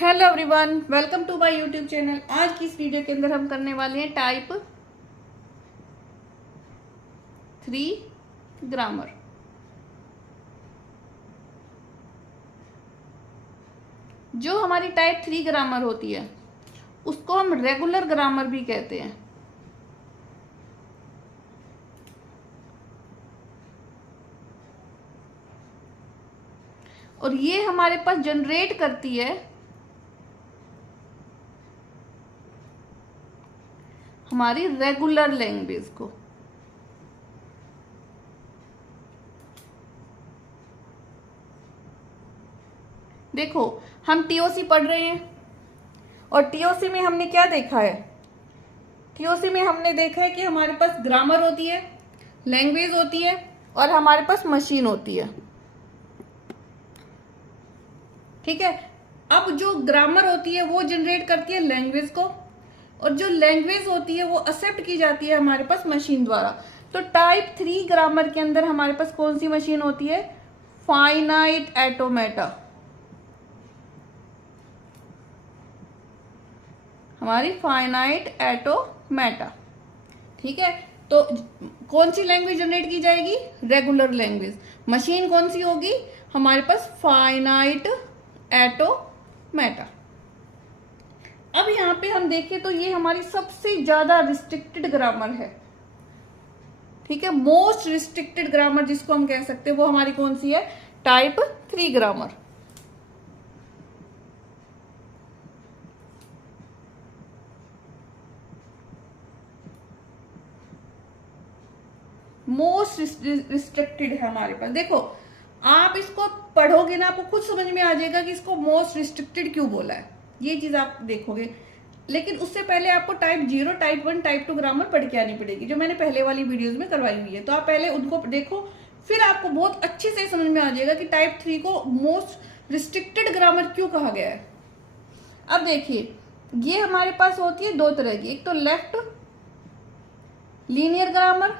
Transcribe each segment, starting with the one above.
Hello everyone, welcome to my YouTube channel. आज की इस वीडियो के अंदर हम करने वाले हैं टाइप 3 ग्रामर। जो हमारी टाइप 3 ग्रामर होती है उसको हम रेगुलर ग्रामर भी कहते हैं। और ये हमारे पास जनरेट करती है हमारी रेगुलर लैंग्वेज को। देखो, हम टीओसी पढ़ रहे हैं और टीओसी में हमने क्या देखा है? टीओसी में हमने देखा है कि हमारे पास ग्रामर होती है, लैंग्वेज होती है और हमारे पास मशीन होती है। ठीक है। अब जो ग्रामर होती है वो जनरेट करती है लैंग्वेज को, और जो लैंग्वेज होती है वो एक्सेप्ट की जाती है हमारे पास मशीन द्वारा। तो टाइप 3 ग्रामर के अंदर हमारे पास कौन सी मशीन होती है? Finite automata. हमारी फाइनाइट ऑटोमेटा। ठीक है। तो कौन सी लैंग्वेज जनरेट की जाएगी? Regular language. मशीन कौन सी होगी? हमारे पास फाइनाइट ऑटोमेटा। अब यहाँ पे हम देखें तो ये हमारी सबसे ज्यादा रिस्ट्रिक्टेड ग्रामर है। ठीक है। मोस्ट रिस्ट्रिक्टेड ग्रामर जिसको हम कह सकते हैं वो हमारी कौन सी है? Type 3 grammar. मोस्ट रिस्ट्रिक्टेड है हमारे पास। देखो, आप इसको पढ़ोगे ना, आपको खुद समझ में आ जाएगा कि इसको मोस्ट रिस्ट्रिक्टेड क्यों बोला है। ये चीज आप देखोगे। लेकिन उससे पहले आपको टाइप 0, टाइप 1, टाइप 2 ग्रामर पढ़ के आनी पड़ेगी, जो मैंने पहले वाली वीडियोस में करवाई हुई है। तो आप पहले उनको देखो, फिर आपको बहुत अच्छे से समझ में आ जाएगा कि टाइप 3 को मोस्ट रिस्ट्रिक्टेड ग्रामर क्यों कहा गया है। अब देखिए, ये हमारे पास होती है दो तरह की। एक तो लेफ्ट लीनियर ग्रामर,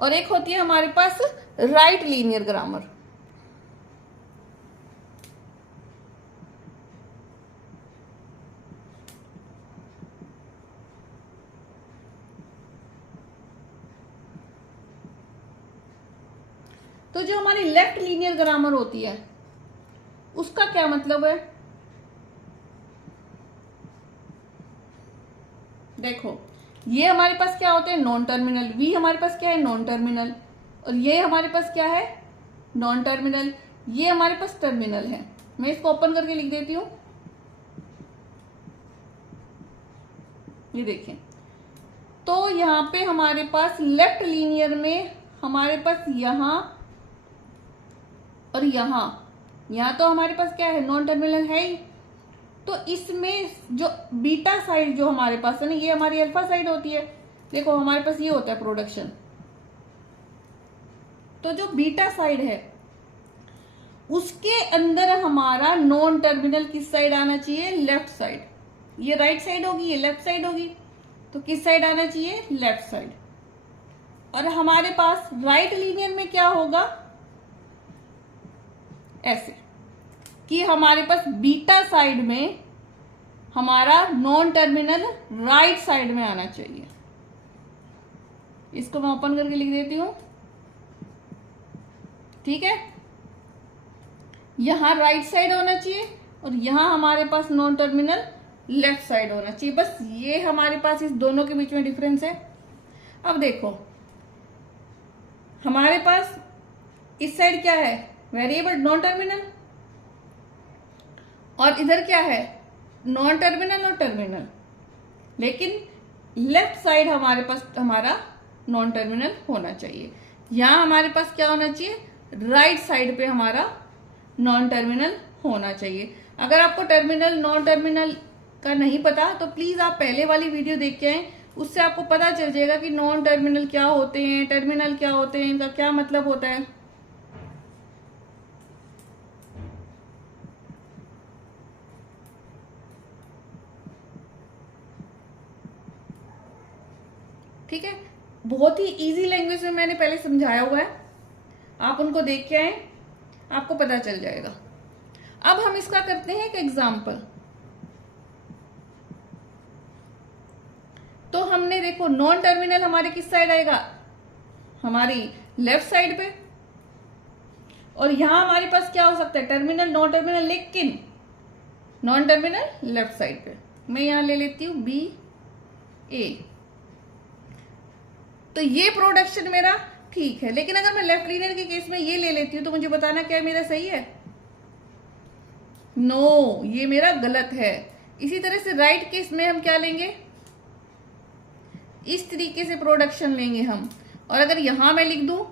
और एक होती है हमारे पास राइट लीनियर ग्रामर। तो जो हमारी लेफ्ट लीनियर ग्रामर होती है उसका क्या मतलब है? देखो, ये हमारे पास क्या होते हैं? Non terminal. वी हमारे पास क्या है? Non terminal. और ये हमारे पास क्या है? Non terminal. ये हमारे पास टर्मिनल है। मैं इसको ओपन करके लिख देती हूं। ये देखें, तो यहां पे हमारे पास लेफ्ट लीनियर में हमारे पास यहां और यहां तो हमारे पास क्या है? नॉन टर्मिनल है ही। तो इसमें जो बीटा साइड जो हमारे पास है ना, ये हमारी अल्फा साइड होती है। देखो, हमारे पास ये होता है प्रोडक्शन। तो जो बीटा साइड है उसके अंदर हमारा नॉन टर्मिनल किस साइड आना चाहिए? Left side. ये राइट साइड होगी, ये लेफ्ट साइड होगी। तो किस साइड आना चाहिए? Left side. और हमारे पास राइट लीनियर में क्या होगा? ऐसे कि हमारे पास बीटा साइड में हमारा नॉन टर्मिनल राइट साइड में आना चाहिए। इसको मैं ओपन करके लिख देती हूं। ठीक है। यहां राइट साइड होना चाहिए और यहां हमारे पास नॉन टर्मिनल लेफ्ट साइड होना चाहिए। बस ये हमारे पास इस दोनों के बीच में डिफरेंस है। अब देखो, हमारे पास इस साइड क्या है? वेरिएबल नॉन टर्मिनल, और इधर क्या है? नॉन टर्मिनल और टर्मिनल। लेकिन लेफ्ट साइड हमारे पास हमारा नॉन टर्मिनल होना चाहिए। यहां हमारे पास क्या होना चाहिए? राइट साइड पे हमारा नॉन टर्मिनल होना चाहिए। अगर आपको टर्मिनल नॉन टर्मिनल का नहीं पता तो प्लीज आप पहले वाली वीडियो देख के आए, उससे आपको पता चल जाएगा कि नॉन टर्मिनल क्या होते हैं, टर्मिनल क्या होते हैं, इनका क्या मतलब होता है। ठीक है। बहुत ही इजी लैंग्वेज में मैंने पहले समझाया हुआ है, आप उनको देख के आए, आपको पता चल जाएगा। अब हम इसका करते हैं एक एग्जाम्पल। तो हमने देखो नॉन टर्मिनल हमारे किस साइड आएगा, हमारी लेफ्ट साइड पे, और यहां हमारे पास क्या हो सकता है, टर्मिनल नॉन टर्मिनल, लेकिन नॉन टर्मिनल लेफ्ट साइड पे। मैं यहां ले लेती हूं बी ए, तो ये प्रोडक्शन मेरा ठीक है। लेकिन अगर मैं लेफ्ट लीनियर के केस में ये ले लेती हूं तो मुझे बताना क्या मेरा सही है, नो ये मेरा गलत है। इसी तरह से राइट केस में हम क्या लेंगे, इस तरीके से प्रोडक्शन लेंगे हम, और अगर यहां मैं लिख दूं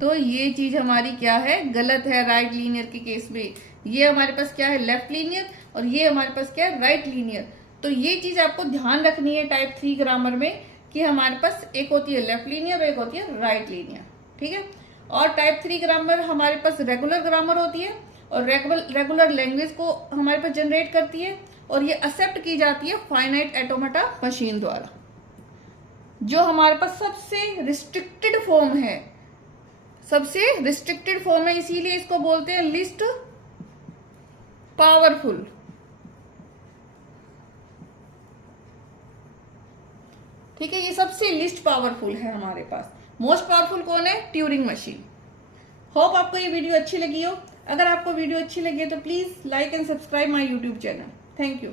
तो ये चीज हमारी क्या है, गलत है। राइट लीनियर के केस में ये हमारे पास क्या है, लेफ्ट लीनियर, और ये हमारे पास क्या है, राइट लीनियर। तो ये चीज आपको ध्यान रखनी है टाइप 3 ग्रामर में कि हमारे पास एक होती है लेफ्ट लीनियर और एक होती है राइट लीनियर, ठीक है। और टाइप 3 ग्रामर हमारे पास रेगुलर ग्रामर होती है, और रेगुलर लैंग्वेज को हमारे पास जनरेट करती है, और ये एक्सेप्ट की जाती है फाइनाइट ऑटोमेटा मशीन द्वारा, जो हमारे पास सबसे रिस्ट्रिक्टेड फॉर्म है, सबसे रिस्ट्रिक्टेड फॉर्म है, इसीलिए इसको बोलते हैं लिस्ट पावरफुल। ठीक है, ये सबसे लिस्ट पावरफुल है हमारे पास। मोस्ट पावरफुल कौन है, ट्यूरिंग मशीन। होप आपको ये वीडियो अच्छी लगी हो। अगर आपको वीडियो अच्छी लगी तो please like and subscribe my YouTube channel. Thank you.